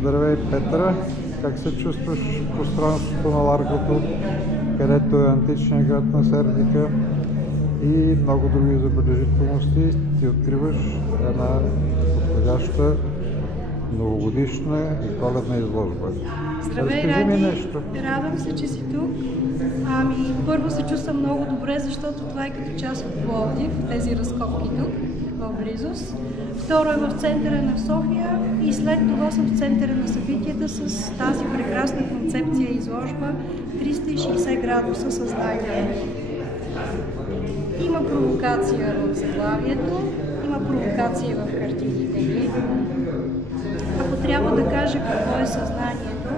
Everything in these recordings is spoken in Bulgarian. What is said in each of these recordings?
Здравей, Петра! Как се чувстваш в пространството на Ларгото, където е античният град на Сердика и много други забележителности? Ти откриваш една подходяща новогодишна и коледна изложба. Здравей, Ради! Радвам се, че си тук. Първо се чувствам много добре, защото това е като част от Пловдив, тези разкопки тук, в близост. Второ е в центъра на София и след това съм в центъра на събитията с тази прекрасна концепция изложба 360 градуса съзнание. Има провокация в заглавието, има провокация в картините ни. Ако трябва да кажа какво е съзнанието,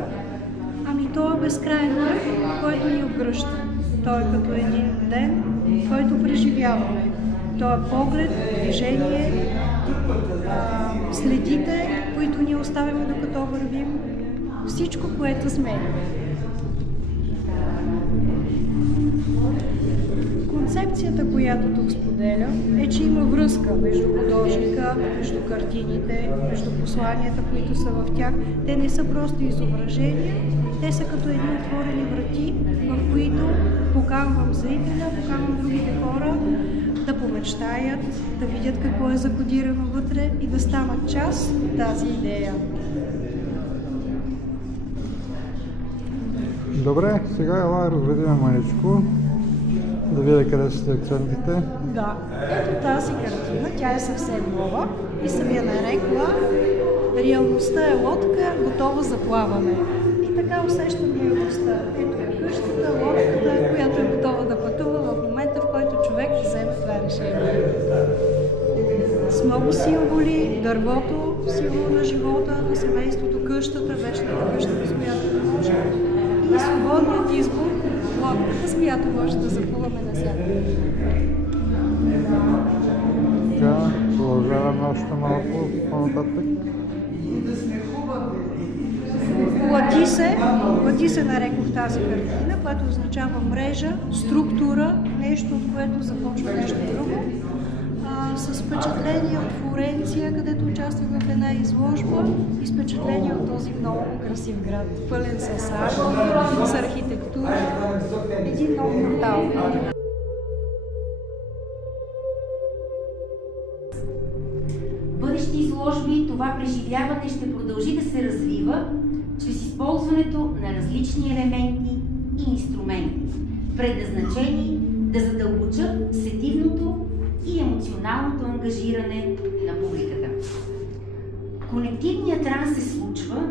то е безкрайен кръг, който ни обгръща. Той е като един ден, който преживяваме. То е поглед, движение, следите, които ние оставяме докато вървим, всичко, което сме. Концепцията, която тук споделя, е, че има връзка между художника, между картините, между посланията, които са в тях. Те не са просто изображения, те са като едни отворени врати, в които поканвам зрителя, поканвам другите хора да помечтаят, да видят какво е закодирано вътре и да станат част от тази идея. Добре, сега ела разведем маничко, да видя къде са акцентите. Да, ето тази картина, тя е съвсем нова и съм я нарекла "Реалността е лодка, готова за плаване". И така усещам реалността. Ето е къщата, лодката, която е готова да пътува в момента, в който човек вземе това решение. С много символи, дървото, символ на живота, на семейството, къщата, вечната къща, с която да може. И свободният избор, лодката, с която може да заплуваме навсякъде. Така, продължаваме още малко по-нататък. Латисе нарекох тази картина, която означава мрежа, структура, нещо, от което започва нещо друго. С впечатление от Флоренция, където участвах в една изложба, и с впечатление от този много красив град, пълен с арт, с архитектура, един нов портал. Бъдещи изложби, това преживяване ще продължи да се развива чрез използването на различни елементи и инструменти, предназначени да задълбочат сетивното и емоционалното ангажиране на публиката. Конективният транс се случва,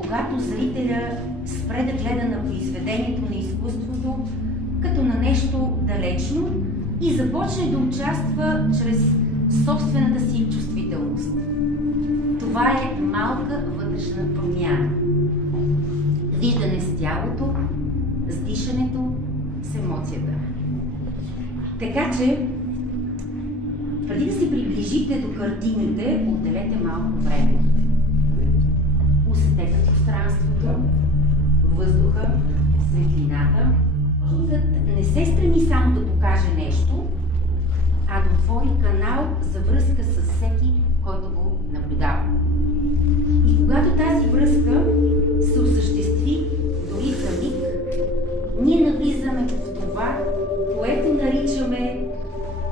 когато зрителя спре да гледа на произведението на изкуството като на нещо далечно и започне да участва чрез собствената си чувствителност. Това е малка вътрешна промяна. Виждане с тялото, с дишането, с емоцията. Така че, преди да се приближите до картините, отделете малко време. Усетете пространството, въздуха, светлината. Кингът не се стреми само да покаже нещо, а да отвори канал за връзка с всеки, който го наблюдава. И когато тази връзка се осъществи дори за миг, ние навлизаме в това, което наричаме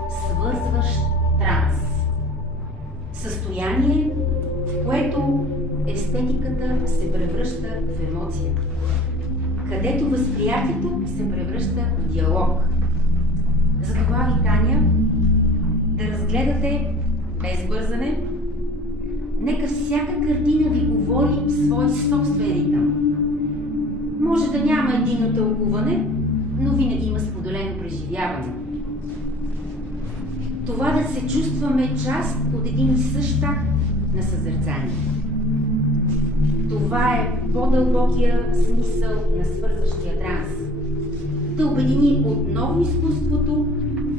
свързващ транс. Състояние, в което естетиката се превръща в емоция, където възприятието се превръща в диалог. Затова ви каня да разгледате без бързане. Нека всяка картина ви говори в свой собствен ритъм. Може да няма единно тълкуване, но винаги има споделено преживяване. Това да се чувстваме част от един и същ акт на съзерцание. Това е по-дълбокия смисъл на свързващия транс. Да обедини отново изкуството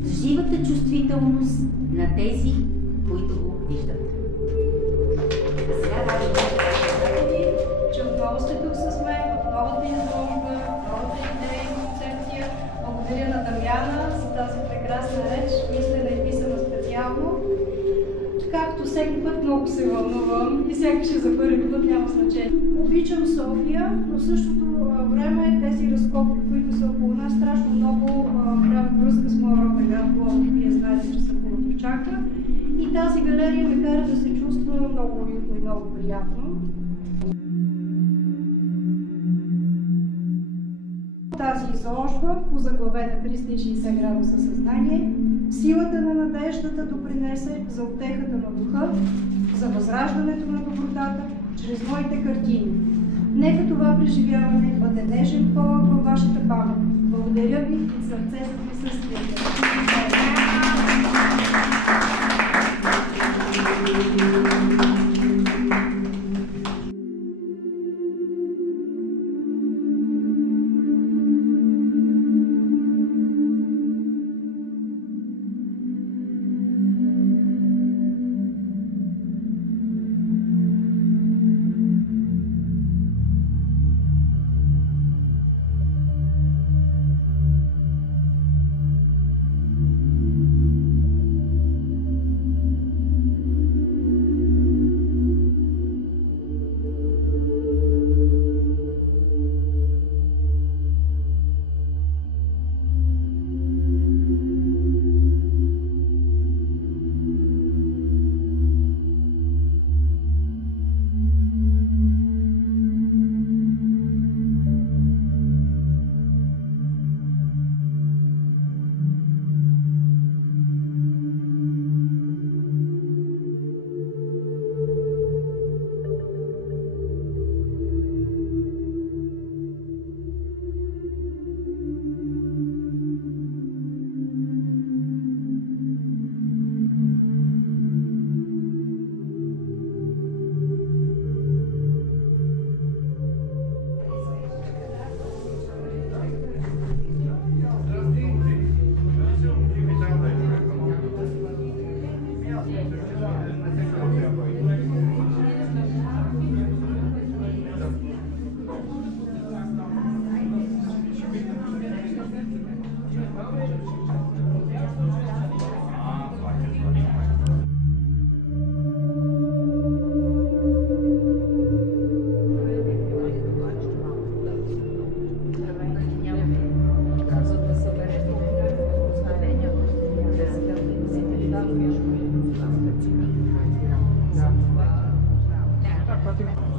с живата чувствителност на тези, които го виждат. Сега че отново сте тук с мен в новата изложба, новата идея и концепция. Благодаря на Дамяна за тази прекрасна реч, мислена и писана специално. Както като всеки път много се вълнувам и сякаш за първи път няма значение. Обичам София, но в същото време тези разкопки, които са около нас, страшно много правят връзка с моя роден град Пловдив. Вие знаете, че са Пловдивчанка. И тази галерия ме кара да се чувства много уютно и много приятно. Тази изложба, позаглавена 360 градуса съзнание, силата на надеждата допринесе за утехата на духа, за възраждането на добротата чрез моите картини. Нека това преживяване бъде нежен полъх във вашата памет. Благодаря ви от сърце за присъствието. Gracias.